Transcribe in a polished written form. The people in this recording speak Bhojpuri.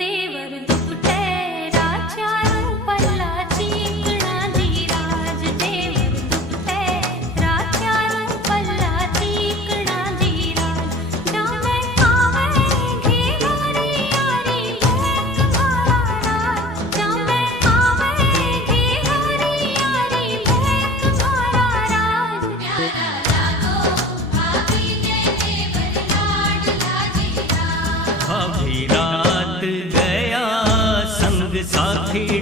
देवर दुपटे राचारू पल्ला चीकणा धीराज देवर दुपटे राचारू पल्ला चीकणा धीराज जामे आवे घेवारी यारी बैक मारा राज जामे आवे घेवारी यारी बैक मारा राज प्यारा लागो भाभी ने देवर लाडला जीरा भाभी रात गया संग साथी